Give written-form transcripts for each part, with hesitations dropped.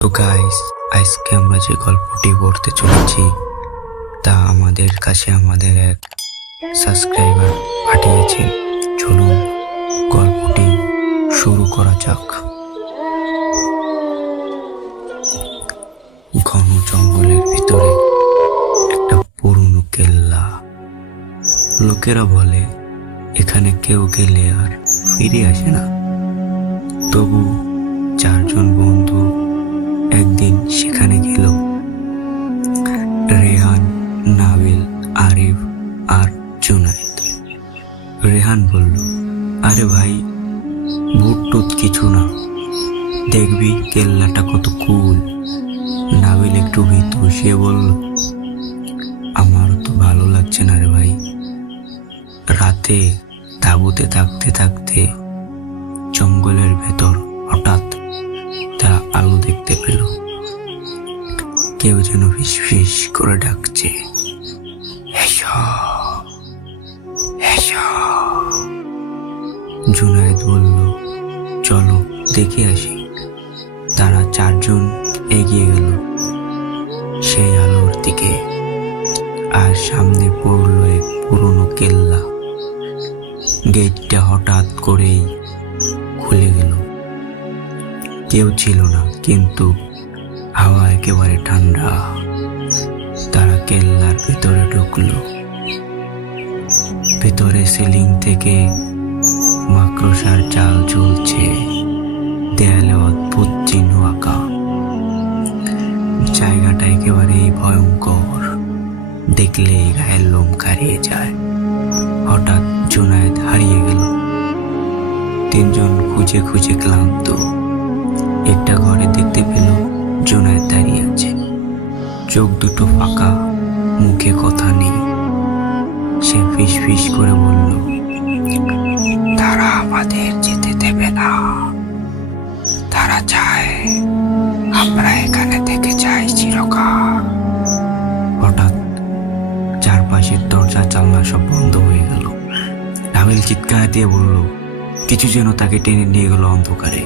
তো গাইস, আজকে আমরা যে গল্পটি পড়তে চলেছি তা আমাদের কাছে আমাদের এক সাবস্ক্রাইবার পাঠিয়েছে। চলুন গল্পটি শুরু করা যাক। ঘন জঙ্গলের ভিতরে একটা পুরনো কেল্লা। লোকেরা বলে এখানে কেউ গেলে আর ফিরে আসে না। তবু চারজন বন্ধু একদিন সেখানে গেল। রেহান, নাবিল, আরিফ আর জুনায়েদ। রেহান বলল, আরে ভাই, ভূত টুত কিছু না, দেখবি কেল্লাটা কত কুল। নাবিল একটু ভীতু, সে বলল, আমারও তো ভালো লাগছে না রে ভাই। রাতে তাঁবুতে থাকতে থাকতে জঙ্গলের ভেতর হঠাৎ তারা আলো দেখতে পেল। কেউ যেন ফিস ফিস করে ডাকছে, এসো এসো। জুনায়েদ বলল, চলো দেখে আসি। তারা চারজন এগিয়ে গেল সেই আলোর দিকে, আর সামনে পড়লো এক পুরনো কেল্লা। গেটটা হঠাৎ করেই খুলে গেল। কেউ ছিল না, কিন্তু হাওয়া একেবারে ঠান্ডা। তারা কেল্লার ভেতরে ঢুকলো। ভেতরে সিলিং থেকে মাকড়সার জাল ঝুলছে, দেয়ালে অদ্ভুত চিহ্ন আঁকা। জায়গাটা একেবারেই ভয়ঙ্কর, দেখলে গায়ের লোম কারিয়ে যায়। হঠাৎ জুনায়েদ হারিয়ে গেল। তিনজন খুঁজে খুঁজে ক্লান্ত। একটা ঘরে দেখতে পেল জুনায়েদ দাঁড়িয়ে আছে, চোখ দুটো ফাঁকা, মুখে কথা নেই। সে ফিস ফিস করে বলল, তারা আমাদের যেতে দেবে না। তারা চায় আমরা এখানে থেকে যাই চিরকাল। হঠাৎ চারপাশের দরজা জানলা সব বন্ধ হয়ে গেল। নাবিল চিৎকার দিয়ে বলল, কিছু যেন তাকে টেনে নিয়ে গেল অন্ধকারে।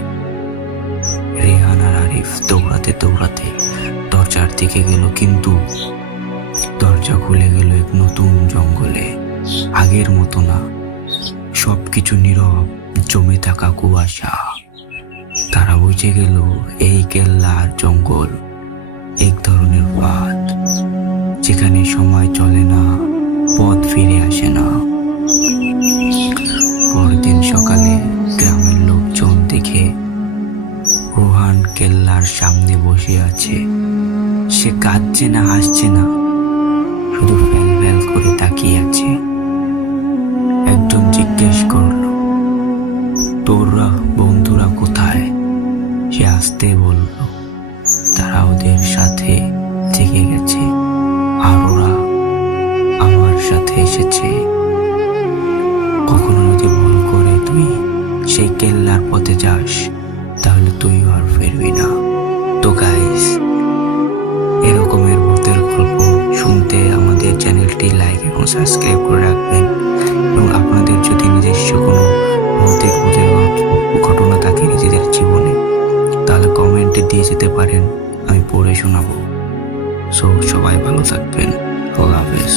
রেহান আর আরিফ দৌড়াতে দৌড়াতে দরজার দিকে গেল, কিন্তু দরজা খুলে গেল এক নতুন জঙ্গলে। আগের মতো না, সবকিছু নীরব, জমে থাকা কুয়াশা। তারা বুঝে গেল এই কেল্লার জঙ্গল এক ধরনের ফাঁদ, যেখানে সময় চলে না, পথ ফিরে আসে না। পরের দিন সকালে গ্রামের লোকজন দেখে রোহান কেল্লার সামনে বসে আছে। সে কাঁদছে না, হাসছে না, শুধু ফ্যাল ফ্যাল করে তাকিয়ে আছে। একজন জিজ্ঞেস করলো, তোরা বন্ধুরা কোথায়? সে আসতে বলল, তারা ওদের সাথে থেকে গেছে, আর ওরা আমার সাথে এসেছে। কখনো যদি ভুল করে তুই সেই কেল্লার পথে যাস, তাহলে তুই আর ফিরবি না। তো গাইস, এরকমের ভূতের গল্প শুনতে আমাদের চ্যানেলটি লাইক এবং সাবস্ক্রাইব করে রাখবেন। এবং আপনাদের যদি নিজস্ব কোনো ভৌতিক ভূতের ঘটনা থাকে নিজেদের জীবনে, তাহলে কমেন্টে দিয়ে যেতে পারেন, আমি পড়ে শোনাবো। সো সবাই ভালো থাকবেন। আল্লাহ হাফেজ।